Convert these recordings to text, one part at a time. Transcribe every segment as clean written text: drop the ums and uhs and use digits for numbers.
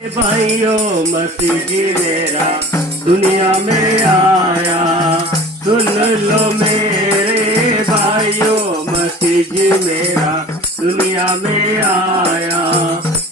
भाइयों मसीह जी मेरा दुनिया में आया, सुन लो मेरे भाइयों मसीह जी मेरा दुनिया में आया,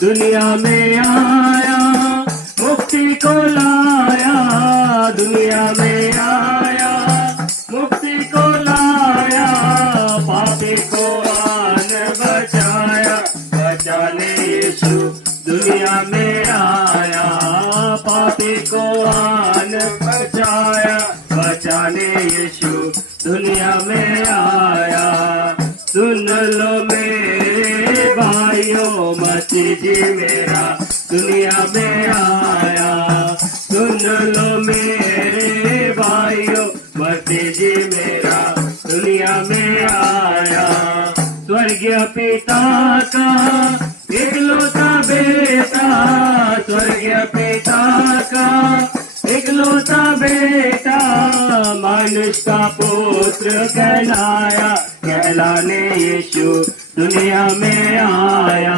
दुनिया में आया मुक्ति को लाया, दुनिया में आया मुक्ति को लाया, पापी को आन बचाया, बचाने यीशु दुनिया में आया, पापी को आन बचाया, बचाने यीशु दुनिया में आया। सुन लो मेरे भाइयों मसीह जी मेरा दुनिया में आया, सुन लो मेरे भाइयों मसीह जी मेरा दुनिया में आया। स्वर्गीय पिता का इकलौता बेटा, स्वर्गीय पिता का इकलौता बेटा, मनुष्य का पुत्र कहलाया, कहलाने यीशु दुनिया में आया,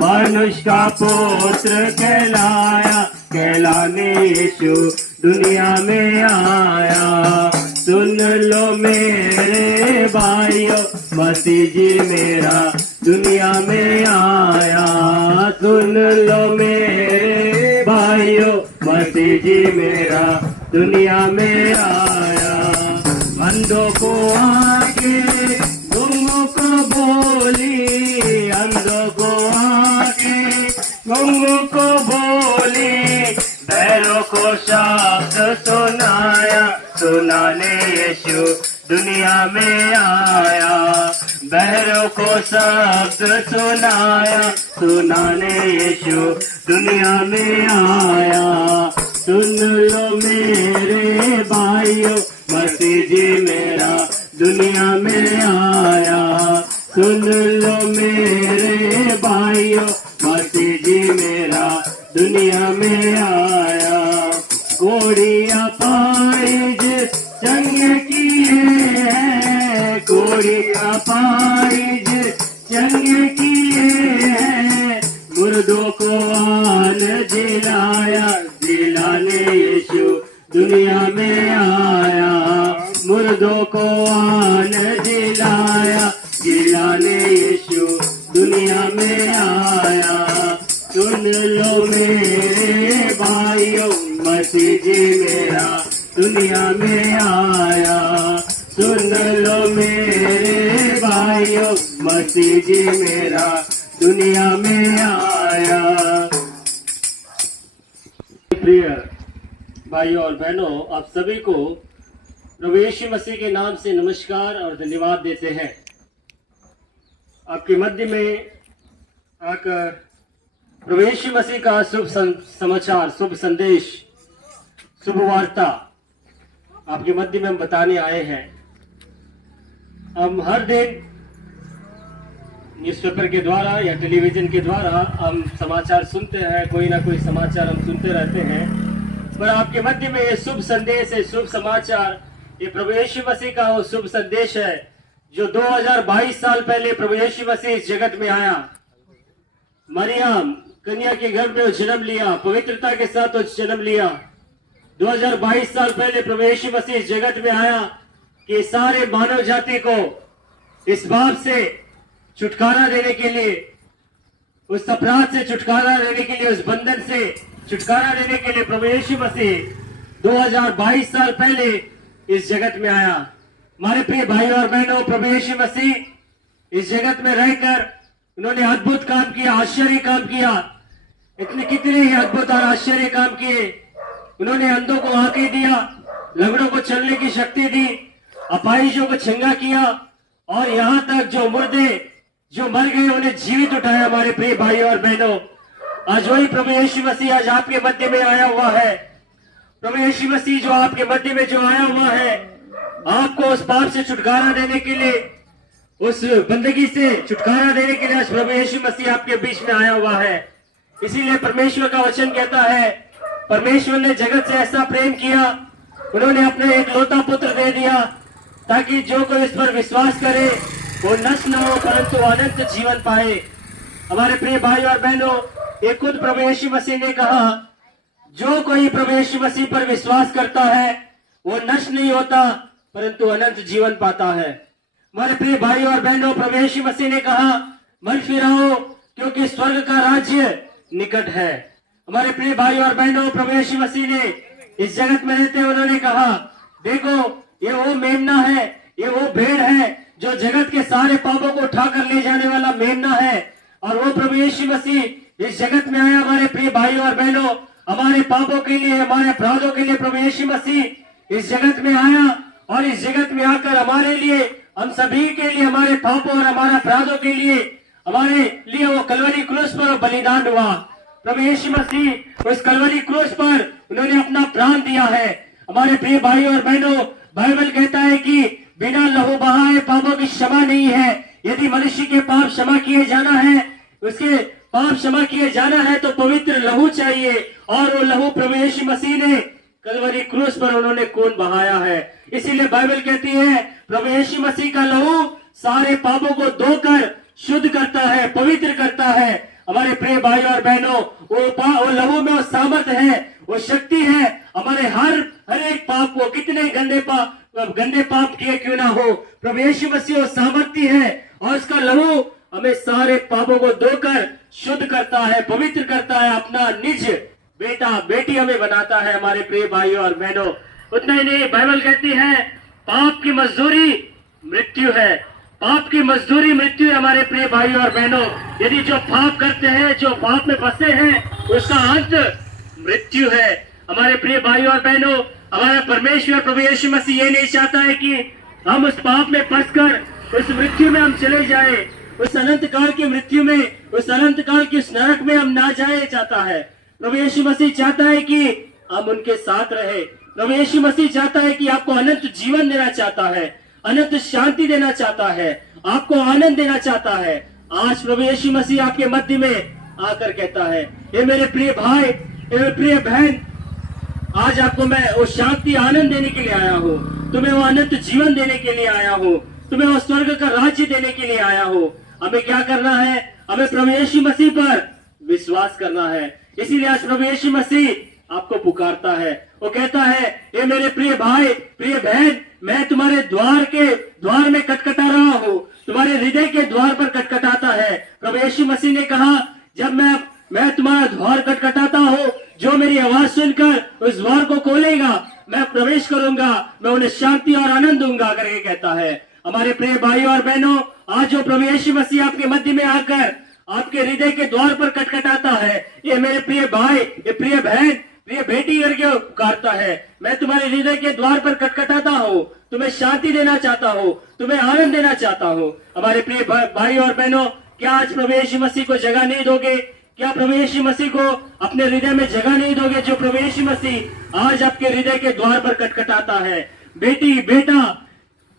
मनुष्य का पुत्र कहलाया, कहलाने यीशु दुनिया में आया। सुन लो मेरे भाइयों मसीह जी मेरा दुनिया में आया, सुन लो मेरे भाइयों मसीह जी मेरा दुनिया में आया। अंधों को आके गूंगों को बोली, अंधों को आके गूंगों को बोली, बैरों को शब्द सुनाया, सुनाने यीशु दुनिया में आया, बहरों को शब्द सुनाया, सुनाने यीशु दुनिया में आया। सुन लो मेरे भाइयों मसीह जी मेरा दुनिया में आया, सुन लो मेरे भाइयों मसीह जी मेरा दुनिया में आया। कोड़िया पाइज चंगे किए हैं, कोड़िया पाइज चंगे किए हैं, मुर्दों को आन जिलाया, जिलाने यीशु दुनिया में आया, मुर्दों को आन जिलाया, जिलाने यीशु दुनिया में आया। सुन लो मेरे भाइयों मसीह जी मेरा दुनिया में आया, सुन लो मेरे भाइयों मसीह जी मेरा दुनिया में आया। प्रिय भाइयों और बहनों, आप सभी को प्रभु यीशु मसीह के नाम से नमस्कार और धन्यवाद देते हैं। आपके मध्य में आकर प्रभु यीशु मसीह का शुभ समाचार, शुभ संदेश, शुभ वार्ता आपके मध्य में हम बताने आए हैं। हम हर दिन न्यूज़पेपर के द्वारा या टेलीविजन के द्वारा हम समाचार सुनते हैं, कोई ना कोई समाचार हम सुनते रहते हैं, पर आपके मध्य में ये शुभ संदेश है, शुभ समाचार, ये प्रभु यीशु मसीह का वो शुभ संदेश है जो 2022 साल पहले प्रभु यीशु मसीह इस जगत में आया। मरियम कन्या के घर में जन्म लिया, पवित्रता के साथ वो जन्म लिया। 2022 साल पहले प्रभु यीशु मसीह इस जगत में आया कि सारे मानव जाति को इस बात से छुटकारा देने के लिए, उस अपराध से छुटकारा देने के लिए, उस बंधन से छुटकारा देने के लिए प्रभु यीशु मसीह 2022 साल पहले इस जगत में आया। हमारे प्रिय भाइयों और बहनों, प्रभु यीशु मसीह इस जगत में रहकर उन्होंने अद्भुत काम किया, आश्चर्य काम किया, कितने ही अद्भुत और आश्चर्य काम किए। उन्होंने अंधों को आंखें दिया, लंगड़ों को चलने की शक्ति दी, अपाहिजों को चंगा किया, और यहाँ तक जो मुर्दे जो मर गए उन्हें जीवित उठाया। हमारे प्रिय भाइयों और बहनों, आज वही प्रभु यीशु मसीह आज आपके मध्य में आया हुआ है। प्रभु यीशु मसीह जो आपके मध्य में जो आया हुआ है, आपको उस पाप से छुटकारा देने के लिए, उस बंदगी से छुटकारा देने के लिए आज प्रभु यीशु मसीह आपके बीच में आया हुआ है। इसीलिए परमेश्वर का वचन कहता है, परमेश्वर ने जगत से ऐसा प्रेम किया, उन्होंने अपने एकलौता पुत्र दे दिया, ताकि जो कोई इस पर विश्वास करे वो नष्ट न हो परंतु अनंत जीवन पाए। हमारे प्रिय भाई और बहनों, ये खुद प्रभु यीशु मसीह ने कहा, जो कोई प्रभु यीशु मसीह पर विश्वास करता है वो नष्ट नहीं होता परंतु अनंत जीवन पाता है। हमारे प्रिय भाई और बहनों, प्रभु यीशु मसीह ने कहा, मन फिराओ क्योंकि स्वर्ग का राज्य निकट है। हमारे प्रिय भाई और बहनों, प्रभु यीशु मसीह ने इस जगत में रहते हुए उन्होंने कहा, देखो ये वो मेमना है, ये वो भेड़ है जो जगत के सारे पापों को उठाकर ले जाने वाला मेमना है। और वो प्रभु यीशु मसीह इस जगत में आया हमारे प्रिय भाई और बहनों, हमारे पापों के लिए, हमारे अपराधों के लिए प्रभु यीशु मसीह इस जगत में आया और इस जगत में आकर हमारे लिए, हम सभी के लिए, हमारे पापों और हमारे अपराधों के लिए, हमारे लिए वो कलवरी क्रूस पर बलिदान हुआ। प्रभु यीशु मसीह उस कलवरी क्रूस पर उन्होंने अपना प्राण दिया है। हमारे प्रिय भाई और बहनों, बाइबल कहता है कि बिना लहू बहाए पापों की क्षमा नहीं है। यदि मनुष्य के पाप क्षमा किए जाना है, उसके पाप क्षमा किए जाना है तो पवित्र लहू चाहिए, और वो लहू प्रभु यीशु मसीह ने कलवरी क्रूस पर उन्होंने खून बहाया है। इसीलिए बाइबल कहती है प्रभु यीशु मसीह का लहू सारे पापों को धोकर शुद्ध करता है, पवित्र करता है। हमारे प्रिय भाई और बहनों, वो लहू में वो सामर्थ है, वो शक्ति है, हमारे हर एक पाप को, कितने गंदे पाप किए क्यों ना हो, प्रभु यीशु मसीह वो सामर्थ्य है और उसका लहू हमें सारे पापों को धोकर शुद्ध करता है, पवित्र करता है, अपना निज बेटा बेटी हमें बनाता है। हमारे प्रिय भाइयों और बहनों, उतना ही नहीं, बाइबल कहती है पाप की मजदूरी मृत्यु है। पाप की मजदूरी मृत्यु है। हमारे प्रिय भाइयों और बहनों, यदि जो पाप करते हैं, जो पाप में फंसे हैं, उसका अंत मृत्यु है। हमारे प्रिय भाइयों और बहनों, हमारा परमेश्वर प्रभु यीशु मसीह ये नहीं चाहता है कि हम उस पाप में फंसकर उस मृत्यु में हम चले जाए, उस अनंत काल की मृत्यु में, उस अनंत काल की उस नरक में हम ना जाए चाहता है। प्रभु यीशु मसीह चाहता है कि हम उनके साथ रहे। प्रभु यीशु मसीह चाहता है कि आपको अनंत जीवन देना चाहता है, अनंत शांति देना चाहता है, आपको आनंद देना चाहता है। आज प्रभु यीशु मसीह आपके मध्य में आकर कहता है, ये मेरे प्रिय भाई, ये मेरे प्रिय बहन, आज आपको मैं वो शांति आनंद देने के लिए आया हूँ, तुम्हें वो अनंत जीवन देने के लिए आया हूँ, तुम्हें वो स्वर्ग का राज्य देने के लिए आया हूँ। हमें क्या करना है? हमें प्रभु यीशु मसीह पर विश्वास करना है। इसीलिए आज प्रभु यीशु मसीह आपको पुकारता है। वो कहता है, ये मेरे प्रिय भाई, प्रिय बहन, मैं तुम्हारे द्वार में खटखटा रहा हूँ, तुम्हारे हृदय के द्वार पर खटखटाता है। प्रभु यीशु मसीह ने कहा, जब मैं तुम्हारा द्वार खटखटाता हूँ, जो मेरी आवाज सुनकर उस द्वार को खोलेगा, मैं प्रवेश करूंगा, मैं उन्हें शांति और आनंद दूंगा करके कहता है। हमारे प्रिय भाई और बहनों, आज जो प्रभु यीशु मसीह आपके मध्य में आकर आपके हृदय के द्वार पर खटखटाता है, ये मेरे प्रिय भाई, ये प्रिय बहन, प्रिय बेटी करके पुकारता है। मैं तुम्हारे हृदय के द्वार पर खटखटाता हूँ, तुम्हें शांति देना चाहता हूँ, तुम्हें आनंद देना चाहता हूँ। हमारे प्रिय भाई और बहनों, क्या आज प्रभु यीशु मसीह को जगह नहीं दोगे? क्या प्रभु यीशु मसीह को अपने हृदय में जगह नहीं दोगे? जो प्रभु यीशु मसीह आज आपके हृदय के द्वार पर खटखटाता है, बेटी बेटा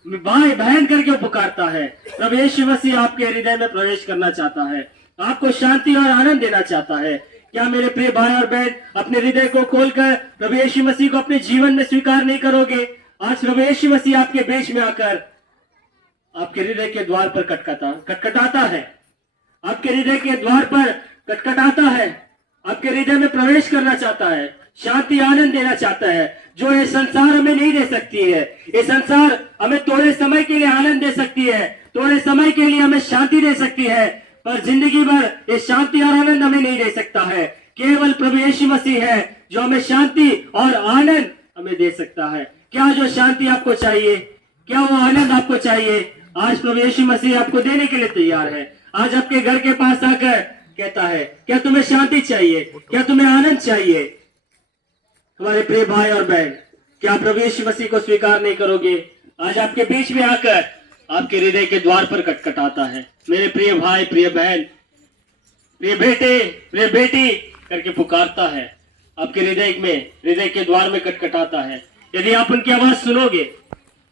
भाई बहन करके पुकारता है। प्रभु यीशु मसीह आपके हृदय में प्रवेश करना चाहता है, आपको शांति और आनंद देना चाहता है। क्या मेरे प्रिय भाई और बहन अपने हृदय को खोलकर प्रभु यीशु मसीह को अपने जीवन में स्वीकार नहीं करोगे? आज प्रभु यीशु मसीह आपके बीच में आकर आपके हृदय के द्वार पर खटखटाता है, आपके हृदय के द्वार पर खटखटाता है, आपके हृदय में प्रवेश करना चाहता है, शांति आनंद देना चाहता है, जो ये संसार हमें नहीं दे सकती है। ये संसार हमें थोड़े समय के लिए आनंद दे सकती है, थोड़े समय के लिए हमें शांति दे सकती है, पर जिंदगी भर ये शांति और आनंद हमें नहीं दे सकता है। केवल प्रभु यीशु मसीह है जो हमें शांति और आनंद हमें दे सकता है। क्या जो शांति आपको चाहिए, क्या वो आनंद आपको चाहिए? आज प्रभु यीशु मसीह आपको देने के लिए तैयार है। आज आपके घर के पास आकर कहता है, क्या तुम्हें शांति चाहिए? क्या तुम्हें आनंद चाहिए? हमारे प्रिय भाई और बहन, क्या प्रभु यीशु मसीह को स्वीकार नहीं करोगे? आज आपके बीच में आकर आपके हृदय के द्वार पर खटखटाता है। मेरे प्रिय भाई, प्रिय बहन, प्रिय बेटे, प्रिय बेटी करके पुकारता है, आपके हृदय के द्वार में खटखटाता है। यदि आप उनकी आवाज सुनोगे,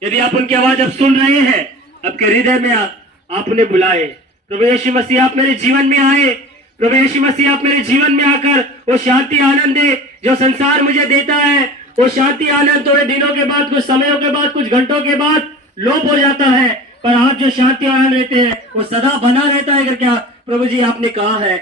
यदि आप उनकी आवाज अब सुन रहे हैं, आपके हृदय में आप उन्हें बुलाए, प्रभु यीशु मसीह आप मेरे जीवन में आए, प्रभु यीशु मसीह आप मेरे जीवन में आकर वो शांति आनंद दे जो संसार मुझे देता है। वो शांति आनंद थोड़े दिनों के बाद, कुछ समयों के बाद, कुछ घंटों के बाद लोप हो जाता है, पर आप जो शांति आनंद रहते हैं वो सदा बना रहता है। क्या प्रभु जी आपने कहा है,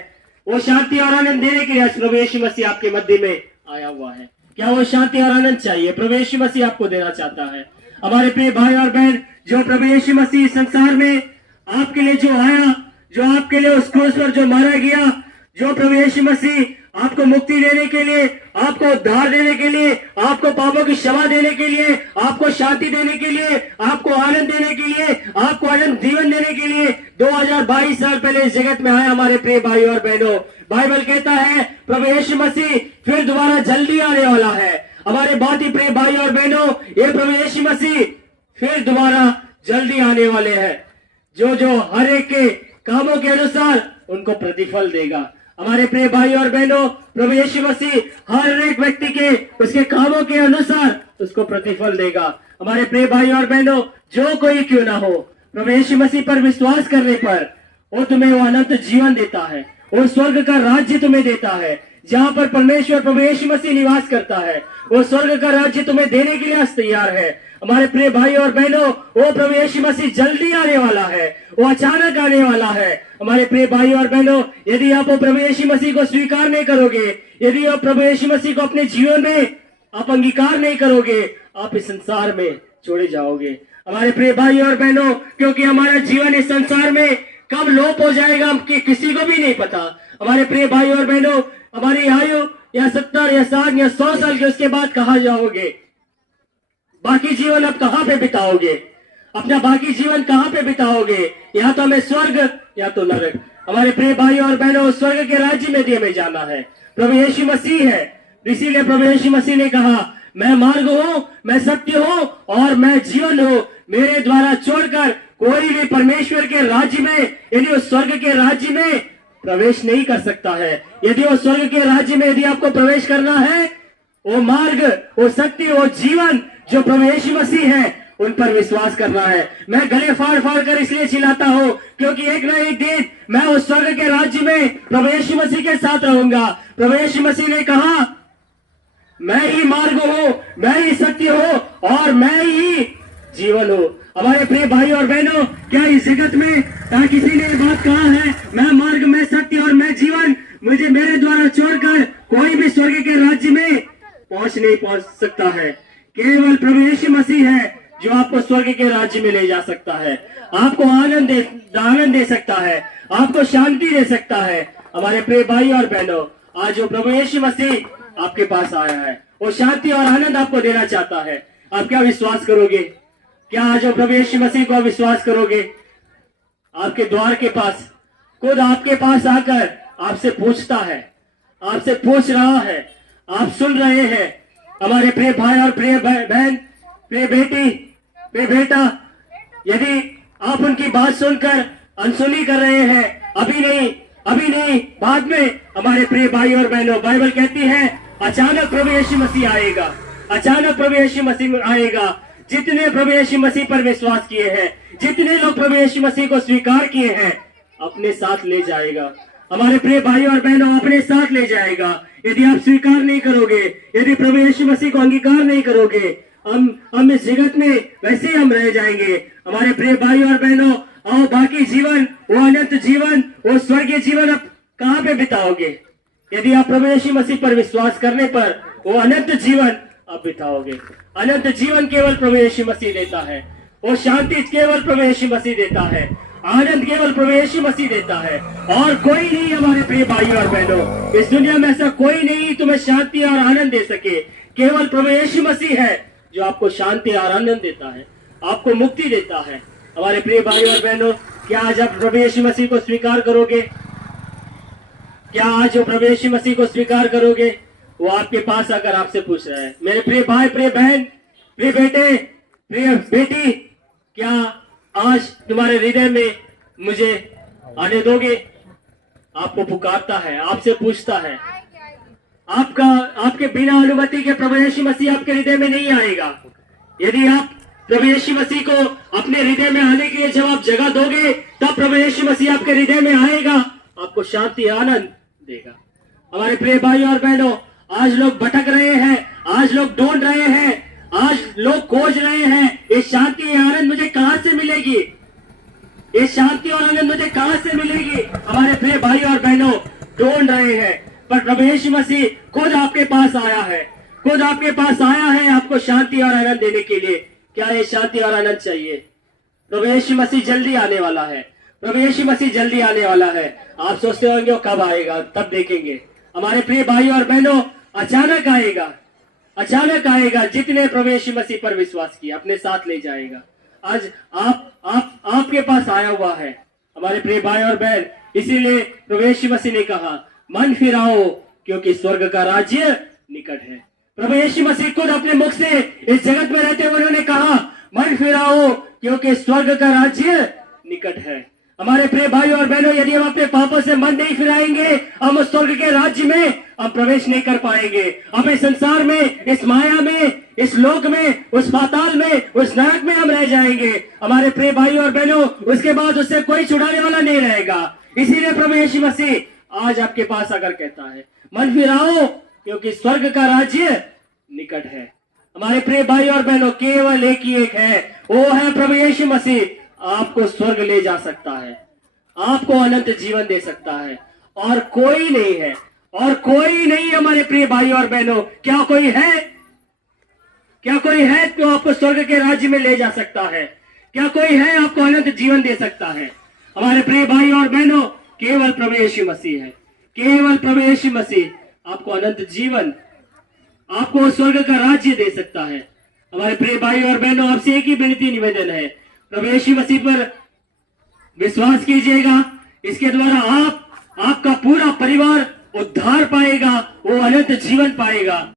वो शांति और आनंद देने के लिए आज प्रभु यीशु मसीह आपके मध्य में आया हुआ है। क्या वो शांति और आनंद चाहिए? प्रभु यीशु मसीह आपको देना चाहता है। हमारे प्रिय भाई और बहन, जो प्रभु यीशु मसीह संसार में आपके लिए जो आया, जो आपके लिए उस क्रूस पर जो मारा गया, जो प्रभु यीशु मसीह आपको मुक्ति देने के लिए, आपको उद्धार देने के लिए, आपको पापों की क्षमा देने के लिए, आपको शांति देने के लिए, आपको आनंद देने के लिए, आपको अनंत जीवन देने के लिए 2022 साल पहले इस जगत में आया। हमारे प्रिय भाई और बहनों, बाइबल कहता है प्रभु यीशु मसीह फिर दोबारा जल्दी आने वाला है। हमारे बहुत ही प्रिय भाई और बहनों, ये प्रभु यीशु मसीह फिर दोबारा जल्दी आने वाले हैं। जो हर एक के कामों के अनुसार उनको प्रतिफल देगा। हमारे प्रिय भाई और बहनों, प्रभु यीशु मसीह हर एक व्यक्ति के उसके कामों के अनुसार उसको प्रतिफल देगा। हमारे प्रिय भाई और बहनों, जो कोई क्यों ना हो, प्रभु यीशु मसीह पर विश्वास करने पर वो तुम्हें वो अनंत जीवन देता है, वो स्वर्ग का राज्य तुम्हें देता है। जहाँ पर परमेश्वर प्रभु यीशु मसीह निवास करता है, वो स्वर्ग का राज्य तुम्हें देने के लिए आज तैयार है। हमारे प्रिय भाई और बहनों, वो प्रभु यीशु मसीह जल्दी आने वाला है, वो अचानक आने वाला है। हमारे प्रिय भाई और बहनों, यदि आप वो प्रभु यीशु मसीह को स्वीकार नहीं करोगे, यदि आप प्रभु यीशु मसीह को अपने जीवन में आप अंगीकार नहीं करोगे, आप इस संसार में छोड़े जाओगे। हमारे प्रिय भाई और बहनों, क्योंकि हमारा जीवन इस संसार में कब लोप हो जाएगा कि किसी को भी नहीं पता। हमारे प्रिय भाई और बहनों, हमारी आयु या 70 या 60 या 100 साल के उसके बाद कहाँ जाओगे? बाकी जीवन आप कहाँ पे बिताओगे? अपना बाकी जीवन कहाँ पे बिताओगे? या तो हमें स्वर्ग या तो नरक। हमारे प्रिय भाई और बहनों, स्वर्ग के राज्य में हमें जाना है। प्रभु यीशु मसीह है, इसीलिए प्रभु यीशु मसीह ने कहा, मैं मार्ग हूँ, मैं सत्य हूँ और मैं जीवन हूँ। मेरे द्वारा छोड़कर कोई भी परमेश्वर के राज्य में, यदि वो स्वर्ग के राज्य में प्रवेश नहीं कर सकता है। यदि वो स्वर्ग के राज्य में यदि आपको प्रवेश करना है, वो मार्ग, वो सत्य, वो जीवन जो प्रभु यीशु मसीह है, उन पर विश्वास करना है। मैं गले फाड़ फाड़ कर इसलिए चिल्लाता हूँ क्योंकि एक न एक दिन मैं उस स्वर्ग के राज्य में प्रभु यीशु मसीह के साथ रहूंगा। प्रभु यीशु मसीह ने कहा, मैं ही मार्ग हूँ, मैं ही सत्य हूँ और मैं ही जीवन हूँ। हमारे प्रिय भाई और बहनों, क्या इस जगत में किसी ने ये बात कहा है, मैं मार्ग, मैं सत्य और मैं जीवन, मुझे मेरे द्वारा छोड़कर कोई भी स्वर्ग के राज्य में नहीं पहुंच सकता है। केवल प्रभु यीशु मसीह है जो आपको स्वर्ग के राज्य में ले जा सकता है, आपको आनंद दे सकता है, आपको शांति दे सकता है। हमारे प्रिय भाई और बहनों, आज जो प्रभु यीशु मसीह आपके पास आया है, वो शांति और आनंद आपको देना चाहता है। आप क्या विश्वास करोगे? क्या आज जो प्रभु यीशु मसीह को विश्वास करोगे? आपके द्वार के पास, खुद आपके पास आकर आपसे पूछता है, आपसे पूछ रहा है, आप सुन रहे हैं। हमारे प्रिय भाई और प्रिय बहन, प्रिय बेटी, प्रिय बेटा, यदि आप उनकी बात सुनकर अनसुनी कर रहे हैं, अभी नहीं, बाद में, हमारे प्रिय भाई और बहनों, बाइबल कहती है अचानक प्रभु यीशु मसीह आएगा, अचानक प्रभु यीशु मसीह आएगा। जितने प्रभु यीशु मसीह पर विश्वास किए हैं, जितने लोग प्रभु यीशु मसीह को स्वीकार किए हैं, अपने साथ ले जाएगा। हमारे प्रिय भाई और बहनों, अपने साथ ले जाएगा। यदि आप स्वीकार नहीं करोगे, यदि प्रभु यीशु मसीह को अंगीकार नहीं करोगे, हम इस जगत में वैसे ही हम रह जाएंगे। हमारे प्रिय भाई और बहनों, और बाकी जीवन, वो अनंत जीवन, वो स्वर्गीय जीवन आप कहाँ पे बिताओगे? यदि आप प्रभु यीशु मसीह पर विश्वास करने पर वो अनंत जीवन आप बिताओगे। अनंत जीवन केवल प्रभु यीशु मसीह देता है, वो शांति केवल प्रभु यीशु मसीह देता है, आनंद केवल प्रभु यीशु मसीह देता है और कोई नहीं। हमारे प्रिय भाई और बहनों, इस दुनिया में ऐसा कोई नहीं तुम्हें शांति और आनंद दे सके। केवल प्रभु यीशु मसीह है जो आपको शांति और आनंद देता है, आपको मुक्ति देता है। हमारे प्रिय भाई और बहनों, क्या आज आप प्रभु यीशु मसीह को स्वीकार करोगे? क्या आज जो प्रभु यीशु मसीह को स्वीकार करोगे? वो आपके पास आकर आपसे पूछ रहा है, मेरे प्रिय भाई, प्रिय बहन, प्रिय बेटे, प्रिय बेटी, क्या आज तुम्हारे हृदय में मुझे आने दोगे? आपको पुकारता है, आपसे पूछता है। आपके बिना अनुमति के प्रभु यीशु मसीह आपके हृदय में नहीं आएगा। यदि आप प्रभु यीशु मसीह को अपने हृदय में आने के लिए जब आप जगह दोगे, तब प्रभु यीशु मसीह आपके हृदय में आएगा, आपको शांति आनंद देगा। हमारे प्रिय भाई और बहनों, आज लोग भटक रहे हैं, आज लोग ढूंढ रहे हैं, आज लोग खोज रहे हैं, ये शांति आनंद मुझे कहां से मिलेगी? ये शांति और आनंद मुझे कहां से मिलेगी? हमारे प्रिय भाई और बहनों, ढूंढ रहे हैं, पर प्रभु यीशु मसीह खुद आपके पास आया है, खुद आपके पास आया है आपको शांति और आनंद देने के लिए। क्या ये शांति और आनंद चाहिए? प्रभु यीशु मसीह जल्दी आने वाला है, प्रभु यीशु मसीह जल्दी आने वाला है। आप सोचते होंगे वो कब आएगा, तब देखेंगे। हमारे प्रिय भाइयों और बहनों, अचानक आएगा, अचानक आएगा। जितने प्रभु यीशु मसीह पर विश्वास किया अपने साथ ले जाएगा। आज आपके पास आया हुआ है हमारे प्रिय भाई और बहन। इसीलिए प्रभु यीशु मसीह ने कहा, मन फिराओ क्योंकि स्वर्ग का राज्य निकट है। प्रभु यीशु मसीह खुद अपने मुख से इस जगत में रहते हुए उन्होंने कहा, मन फिराओ क्योंकि स्वर्ग का राज्य निकट है। हमारे प्रिय भाई और बहनों, यदि हम अपने पापों से मन नहीं फिराएंगे, हम उस स्वर्ग के राज्य में हम प्रवेश नहीं कर पाएंगे। हम इस संसार में, इस माया में, इस लोक में, उस पाताल में, उस नरक में हम रह जाएंगे। हमारे प्रिय भाई और बहनों, उसके बाद उससे कोई छुड़ाने वाला नहीं रहेगा। इसीलिए प्रभु यीशु मसीह आज आपके पास आकर कहता है, मन फिराओ क्योंकि स्वर्ग का राज्य निकट है। हमारे प्रिय भाई और बहनों, केवल एक ही एक है, वो है प्रभु यीशु मसीह। आपको स्वर्ग ले जा सकता है, आपको अनंत जीवन दे सकता है, और कोई नहीं है, और कोई नहीं। हमारे प्रिय भाई और बहनों, क्या कोई है? क्या कोई है जो आपको स्वर्ग के राज्य में ले जा सकता है? क्या कोई है आपको अनंत जीवन दे सकता है? हमारे प्रिय भाई और बहनों, केवल प्रभु यीशु मसीह है, केवल प्रभु यीशु मसीह आपको अनंत जीवन, आपको स्वर्ग का राज्य दे सकता है। हमारे प्रिय भाई और बहनों, आपसे एक ही विनती निवेदन है, प्रभु यीशु मसीह पर विश्वास कीजिएगा। इसके द्वारा आपका पूरा परिवार उद्धार पाएगा, वो अनंत जीवन पाएगा।